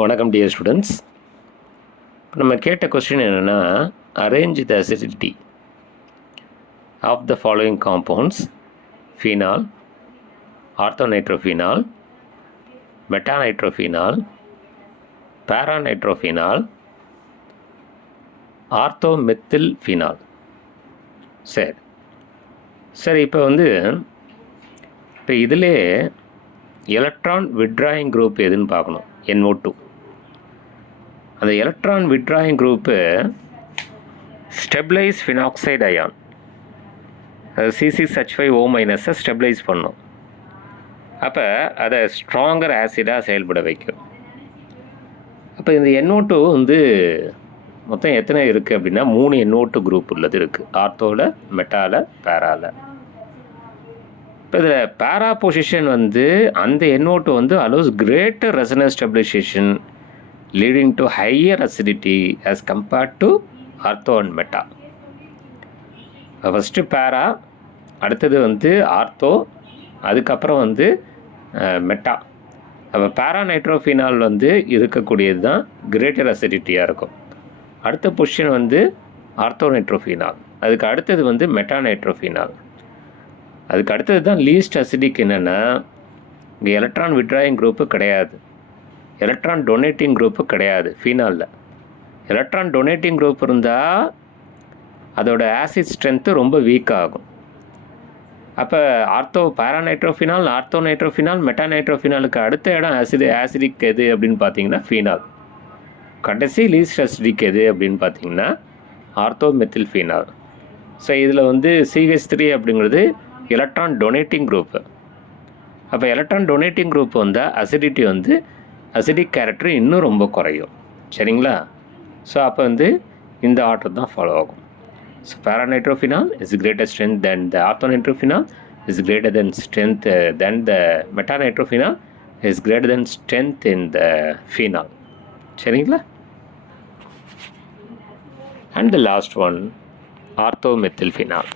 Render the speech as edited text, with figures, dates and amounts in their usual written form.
வணக்கம் dear students. நம்ம கேட்ட கொஸ்டின் என்னென்னா, arrange the acidity of the following compounds: phenol, orthonitrophenol, metanitrophenol, paranitrophenol, orthomethylphenol. சரி இப்போ இதிலே எலக்ட்ரான் விட்ராயிங் குரூப் எதுன்னு பார்க்கணும். NO2. அந்த electron withdrawing group stabilise phenoxide ion, அது C6H5O- ஸ்டெபிளைஸ் பண்ணும். அப்போ அதை ஸ்ட்ராங்கர் ஆசிடாக செயல்பட வைக்கும். அப்போ இந்த NO2 மொத்தம் எத்தனை இருக்குது அப்படின்னா 3 NO2 குரூப் உள்ளது இருக்குது. ஆர்த்தோவில், மெட்டாவில், பேராவில். இப்போ இதில் பேரா பொசிஷன் அந்த NO2 allows greater resonance stabilization leading to higher acidity as compared to ortho and meta. First para, அடுத்தது ஆர்த்தோ, அதுக்கப்புறம் மெட்டா. அப்போ பேராநைட்ரோஃபீனால் இருக்கக்கூடியது தான் கிரேட்டர் அசிடிட்டியாக இருக்கும். அடுத்த பொசிஷன் ஆர்த்தோநைட்ரோஃபீனால், அதுக்கு அடுத்தது மெட்டாநைட்ரோஃபீனால், அதுக்கு அடுத்தது தான் லீஸ்ட் அசிடிக். என்னென்னா, இங்கே எலக்ட்ரான் விட்ராயிங் குரூப்பு கிடையாது, எலக்ட்ரான் டொனேட்டிங் குரூப்பு கிடையாது. ஃபீனாலில் எலக்ட்ரான் டொனேட்டிங் குரூப் இருந்தால் அதோட ஆசிட் ஸ்ட்ரென்த்து ரொம்ப வீக் ஆகும். அப்போ பேராநைட்ரோஃபினால், ஆர்த்தோநைட்ரோஃபினால், மெட்டாநைட்ரோஃபினாலுக்கு அடுத்த இடம் ஆசிடிக் எது அப்படின்னு பார்த்தீங்கன்னா ஃபீனால். கடைசி லீஸ்ட் அசிடிக் எது அப்படின்னு பார்த்தீங்கன்னா ஆர்த்தோமெத்தில்ஃபீனால். ஸோ இதில் CH3 அப்படிங்கிறது எலக்ட்ரான் டொனேட்டிங் குரூப்பு. அப்போ electron donating group acidity acidic character இன்னும் ரொம்ப குறையும். சரிங்களா? ஸோ அப்போ இந்த ஆர்டர் தான் ஃபாலோ ஆகும். So paranitrophenol is greater strength than the orthonitrophenol is greater than strength than the metanitrophenol is greater than strength in the phenol. சரிங்களா? And the last one, ஆர்த்தோமெத்தில்ஃபீனால்.